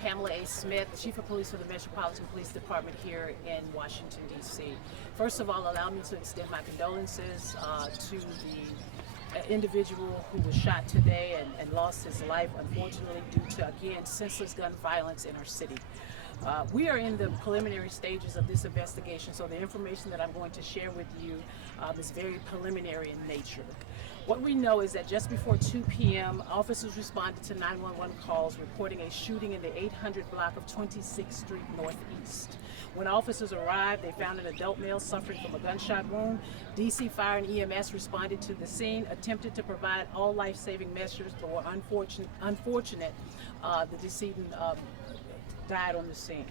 Pamela A. Smith, Chief of Police for the Metropolitan Police Department here in Washington, D.C. First of all, allow me to extend my condolences to the individual who was shot today and lost his life, unfortunately, due to, again, senseless gun violence in our city. We are in the preliminary stages of this investigation, so the information that I'm going to share with you is very preliminary in nature. What we know is that just before 2 p.m., officers responded to 911 calls reporting a shooting in the 800 block of 26th Street Northeast. When officers arrived, they found an adult male suffering from a gunshot wound. DC Fire and EMS responded to the scene, attempted to provide all life-saving measures, but were unfortunate. The decedent died on the scene.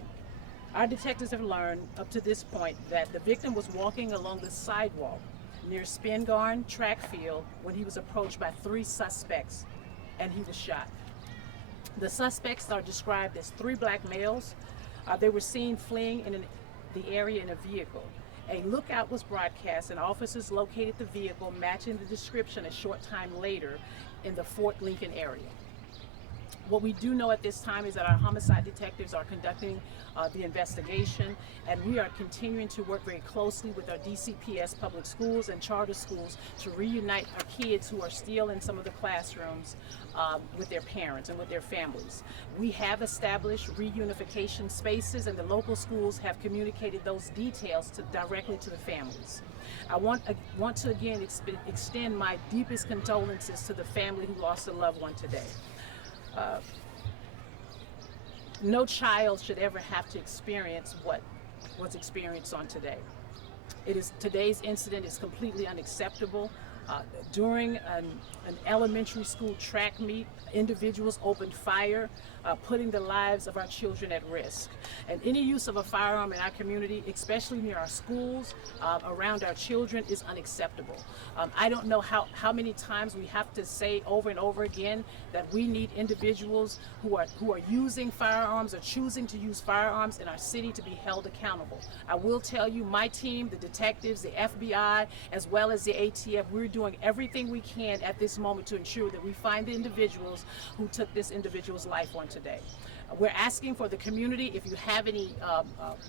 Our detectives have learned up to this point that the victim was walking along the sidewalk near Spingarn track field when he was approached by 3 suspects and he was shot. The suspects are described as 3 black males. They were seen fleeing in the area in a vehicle. A lookout was broadcast and officers located the vehicle matching the description a short time later in the Fort Lincoln area. What we do know at this time is that our homicide detectives are conducting the investigation, and we are continuing to work very closely with our DCPS public schools and charter schools to reunite our kids who are still in some of the classrooms with their parents and with their families. We have established reunification spaces, and the local schools have communicated those details directly to the families. I want to again extend my deepest condolences to the family who lost a loved one today. No child should ever have to experience what was experienced on today. Today's incident is completely unacceptable. During an elementary school track meet, individuals opened fire, putting the lives of our children at risk. And any use of a firearm in our community, especially near our schools, around our children, is unacceptable. I don't know how many times we have to say over and over again that we need individuals who are using firearms or choosing to use firearms in our city to be held accountable. I will tell you, my team, the detectives, the FBI, as well as the ATF, we're doing everything we can at this moment to ensure that we find the individuals who took this individual's life on today. We're asking for the community, if you have any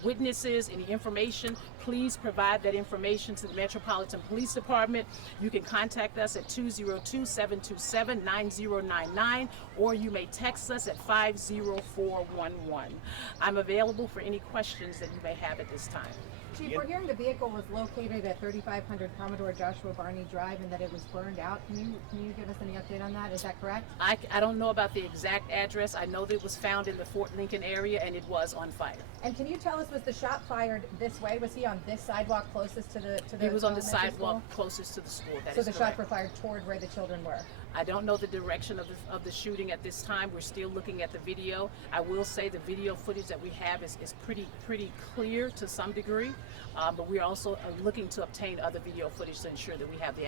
witnesses, any information, please provide that information to the Metropolitan Police Department. You can contact us at 202-727-9099, or you may text us at 50411. I'm available for any questions that you may have at this time. Chief, we're hearing the vehicle was located at 3500 Commodore Joshua Barney Drive and that it was burned out. Can you give us any update on that? Is that correct? I don't know about the exact address. I know that it was found in the Fort Lincoln area and it was on fire. And can you tell us, was the shot fired this way? Was he on this sidewalk closest to the He was on the sidewalk closest to the school. So the shots were fired toward where the children were? I don't know the direction of the shooting at this time. We're still looking at the video. I will say the video footage that we have is pretty clear to some degree, but we're also looking to obtain other video footage to ensure that we have the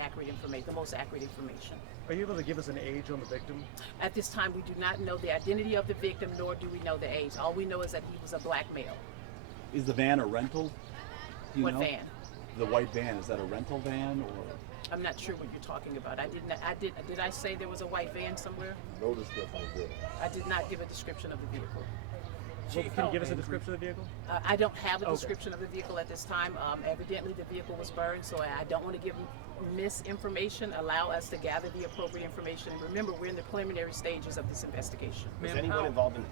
most accurate information. Are you able to give us an age on the victim? At this time, we do not know the identity of the victim, nor do we know the age. All we know is that he was a black male. Is the van a rental? What van? The white van, is that a rental van or? I'm not sure what you're talking about. Did I say there was a white van somewhere? No description of the vehicle. I did not give a description of the vehicle. Chief, can you give us a description of the vehicle? I don't have a description of the vehicle at this time. Evidently the vehicle was burned, so I don't want to give misinformation. Allow us to gather the appropriate information. And remember, we're in the preliminary stages of this investigation. Is anyone involved in?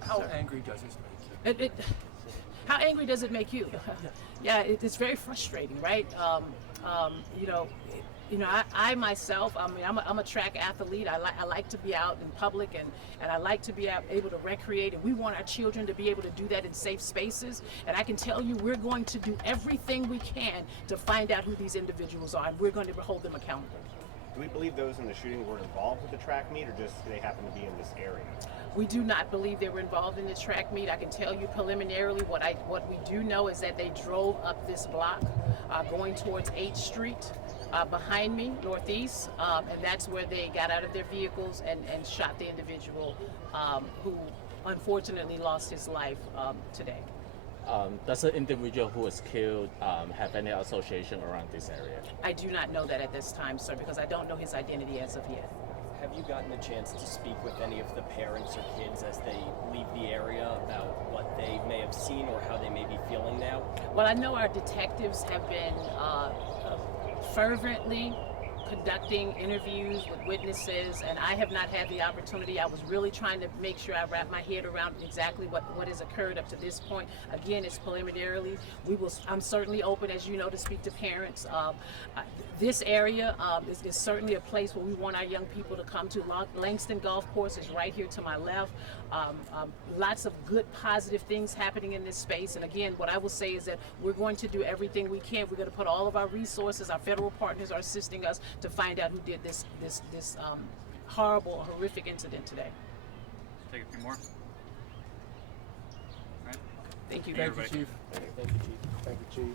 How angry does this make you? How angry does it make you? Yeah, it's very frustrating, right? I myself, I'm a track athlete. I like to be out in public and I like to be able to recreate, and we want our children to be able to do that in safe spaces. And I can tell you, we're going to do everything we can to find out who these individuals are, and we're going to hold them accountable. Do we believe those in the shooting were involved with the track meet, or just they happen to be in this area? We do not believe they were involved in the track meet. I can tell you preliminarily what we do know is that they drove up this block going towards 8th Street behind me, northeast, and that's where they got out of their vehicles and shot the individual who unfortunately lost his life today. Does the individual who was killed have any association around this area? I do not know that at this time, sir, because I don't know his identity as of yet. Have you gotten a chance to speak with any of the parents or kids as they leave the have seen or how they may be feeling now? Well, I know our detectives have been fervently conducting interviews with witnesses, and I have not had the opportunity. I was really trying to make sure I wrap my head around exactly what has occurred up to this point. Again, it's preliminarily. I'm certainly open, as you know, to speak to parents. This area is certainly a place where we want our young people to come to. Langston Golf Course is right here to my left. Lots of good, positive things happening in this space. And again, what I will say is that we're going to do everything we can. We're going to put all of our resources. Our federal partners are assisting us to find out who did this horrible, horrific incident today. Take a few more. All right. Thank you. Thank you, Chief. Thank you, Chief. Thank you, Chief.